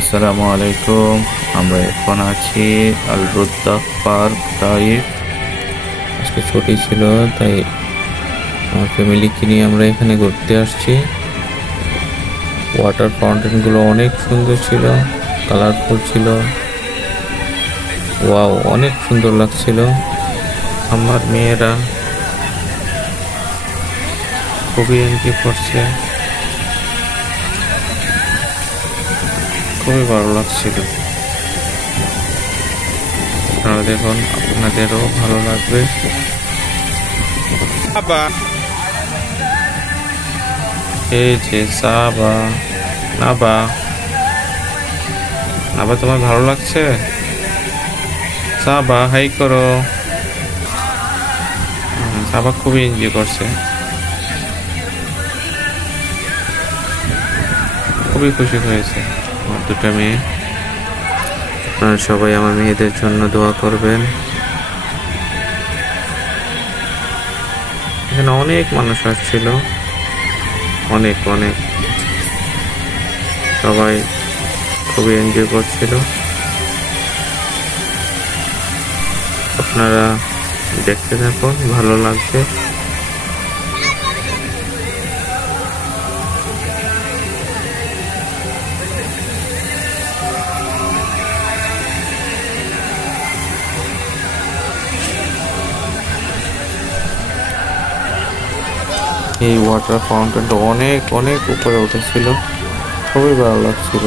আসসালামু আলাইকুম। আমরা এখন আছি আল রুদ্দাক পার্ক তাইফ। আজকে ছুটি ছিল, তাই আমার ফ্যামিলিকে নিয়ে আমরা এখানে ঘুরতে আসছি। ওয়াটার ফাউন্টেনগুলো অনেক সুন্দর ছিল, কালারফুল ছিল। ওয়াও, অনেক সুন্দর লাগছিল। আমার মেয়েরা খুবই এনজয় করছে, খুবই ভালো লাগছিল। আপনারা দেখুন, আপনাদেরও ভালো লাগবে। এই যে সাবা, নাবা, নাবা তোমার ভালো লাগছে? সাবা হাই করো। সাবা খুবই এনজয় করছে, খুবই খুশি হয়েছে আমার দুটা মেয়ে। আপনারা সবাই আমার মেয়েদের জন্য দোয়া করবেন। এখানে অনেক মানুষ আসছিল, অনেক অনেক, সবাই খুবই এনজয় করছিল। আপনারা দেখতে থাকুন, ভালো লাগবে। এই ওয়াটার ফাউন্টেনটা অনেক অনেক উপরে উঠেছিল, খুবই ভালো লাগছিল।